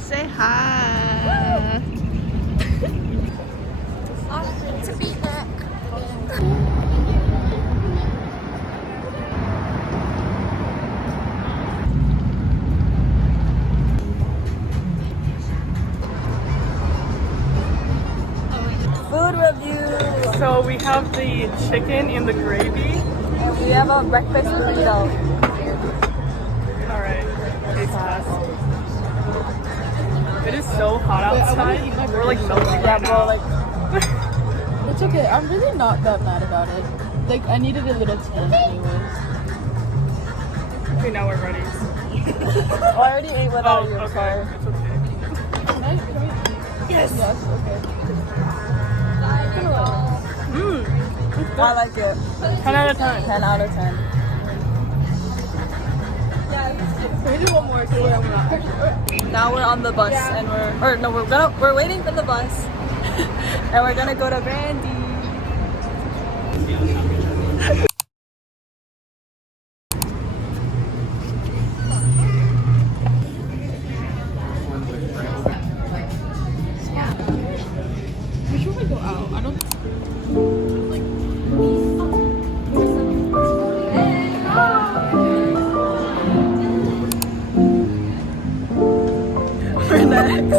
Say hi. To be back. Food review. So we have the chicken in the gravy. And we have a breakfast burrito. Alright, taste test. It is so hot outside. We're like melting right now. It's okay. I'm really not that mad about it. Like, I needed a little tan anyways. Okay, now we're ready. Oh, I already ate without you. Okay. Sorry. It's okay. Can I? Yes. Yes. Okay. I like it. 10 out of 10. 10 out of 10. Can we do one more? Now we're on the bus and we're waiting for the bus and we're gonna go to Randy. We should go out. I don't. Relax.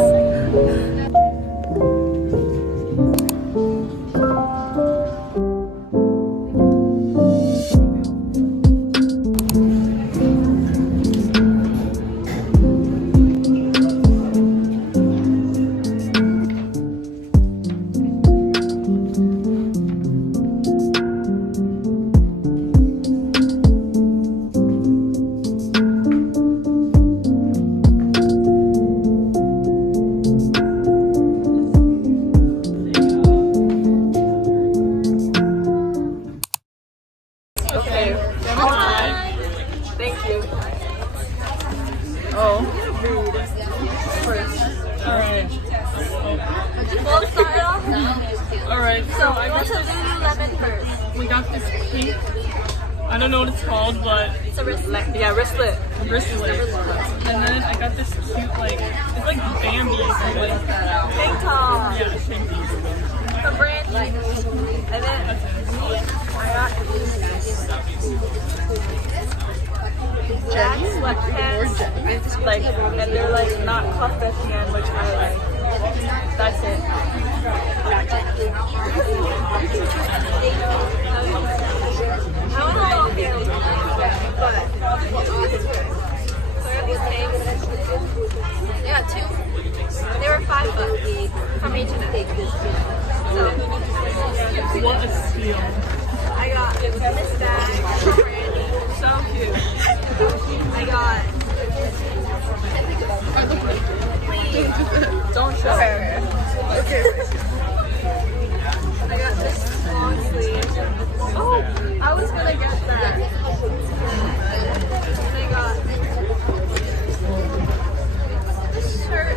Okay. Thank you. Oh. First. Alright. We'll start off. Alright, so I Go got to this, Lululemon first. we got this pink, I don't know what it's called, but It's a wristlet. Yeah, wristlet. wristlet. And then I got this cute, like, it's like Bambi or something. Tank top. Yeah, shanties. From Brandy. And then I got Jack sweatpants. Like, and they're like not cuffed at the end, which I like. That's it. I want a little hair, but so I got these tanks. I got two. They were $5 from H&M. So What a steal. I got this bag from Brandy. So cute. I got. Please don't show. Okay. I got this long sleeve. Oh, I was gonna get that. And I got this shirt,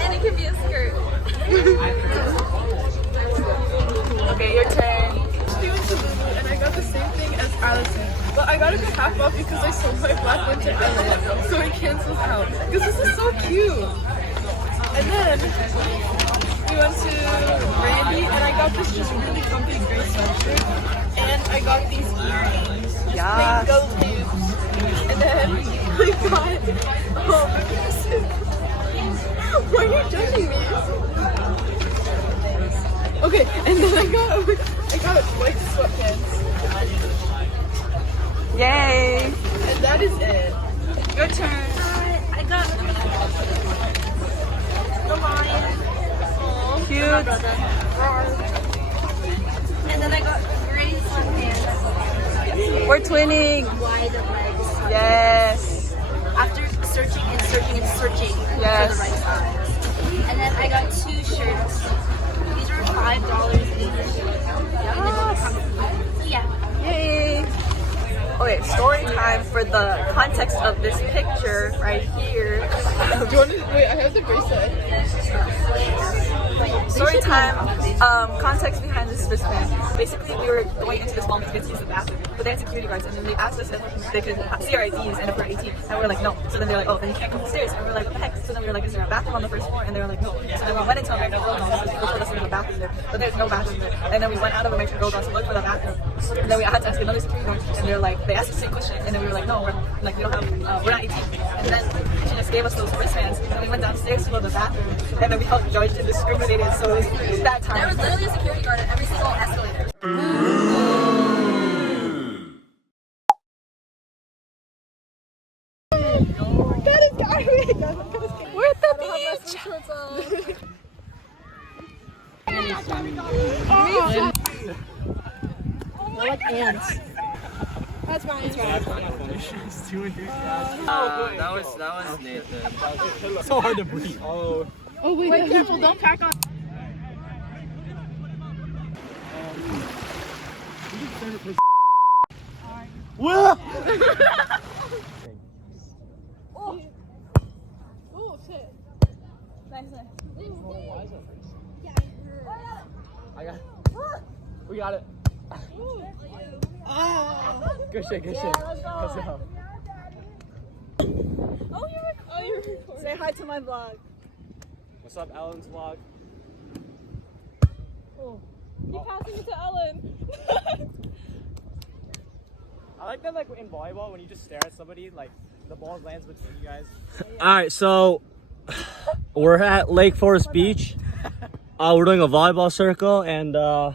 and it can be a skirt. Okay, your turn. And I got the same thing as Allison, but I got it half off because I sold my black winter element, so it cancels out. Because this is so cute. And then we went to Randy, and I got this just really comfy gray sweatshirt, and I got these earrings, just plain gold tubes. And then I got why are you judging me? Okay, and then I got white sweatpants. Yay! And that is it. Your turn. I got the lion. Cute. And then I got gray sweatpants. We're twinning. Wide legs. Yes. After searching and searching and searching for Yes. the right size. And then I got two shirts. These were $5 each. Yes. Yeah. Yay. Okay, story time for the context of this picture right here. Do you want to, wait, I have the bracelet. Story time, context behind this wristband. Basically, we were going into this mall to use the bathroom, but they had security guards, and then they asked us if they could see our IDs and if we're 18, and we're like, no. So then they're like, oh, then you can't come upstairs. And we're like, what the heck? So then we were like, is there a bathroom on the first floor? And they were like, no. So then we went into American Girl Dolls, which told us there was a bathroom there, but there's no bathroom there. And then we went out of American Girl Dolls to look for the bathroom, and then we had to ask another security guard, and they're like, they asked the same question, and then we were like, no, we're like, we don't have, we're not 18. And then she just gave us those wristbands, and we went downstairs to go to the bathroom, and then we felt judged and discriminated. So it was that time. There was literally a security guard at every single escalator. We're at the beach! They're like ants. That's mine. That's right. That was Nathan. So hard to breathe. Oh. Oh wait, careful! Don't pack on. Whoa! Oh shit! Nice. I got it. We got it. Good shit, good shit. Let's go. Oh, you're recording. Say hi to my vlog. What's up, Ellen's vlog? Oh. Keep passing it to Ellen. I like that, like in volleyball, when you just stare at somebody, like the ball lands between you guys. Alright, so we're at Lake Forest Beach. We're doing a volleyball circle, and Oh,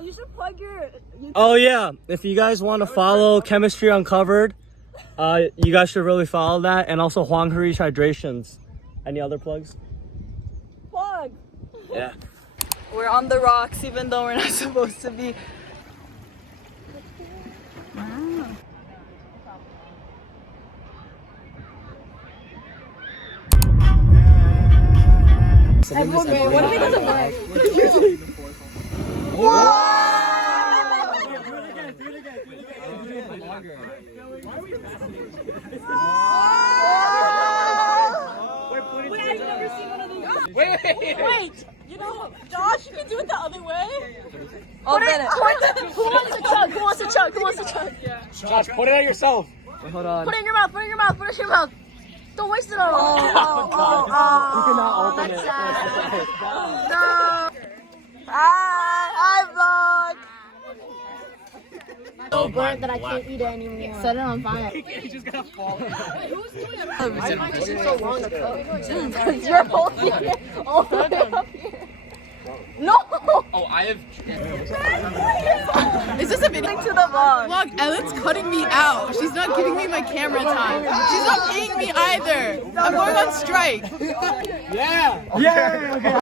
you should plug your YouTube. oh yeah, if you guys want to follow Chemistry Uncovered, you guys should really follow that, and also Huang Harish Hydrations. Any other plugs? Plug. Yeah. We're on the rocks, even though we're not supposed to be. Everyone, what if it doesn't work? Wait, you know, Josh, you can do it the other way. Oh, Bennett. Who wants to chug? Who wants to chug? Who wants to chug? Yeah. Josh, put it on yourself. Wait, hold on. Put it in your mouth. Put it in your mouth. Put it in your mouth. Don't waste it all. You cannot open it. No. Hi, vlog. So burnt that I can't eat it anymore. Set it on fire. He's just gonna fall. Why is it so long to cook? Because you're holding it all the way up here. No. Oh, I have. Is this a video? To the vlog. Vlog, Ellen's cutting me out. She's not giving me my camera time. She's not paying me either. I'm going on strike. Yeah. Yeah. Okay.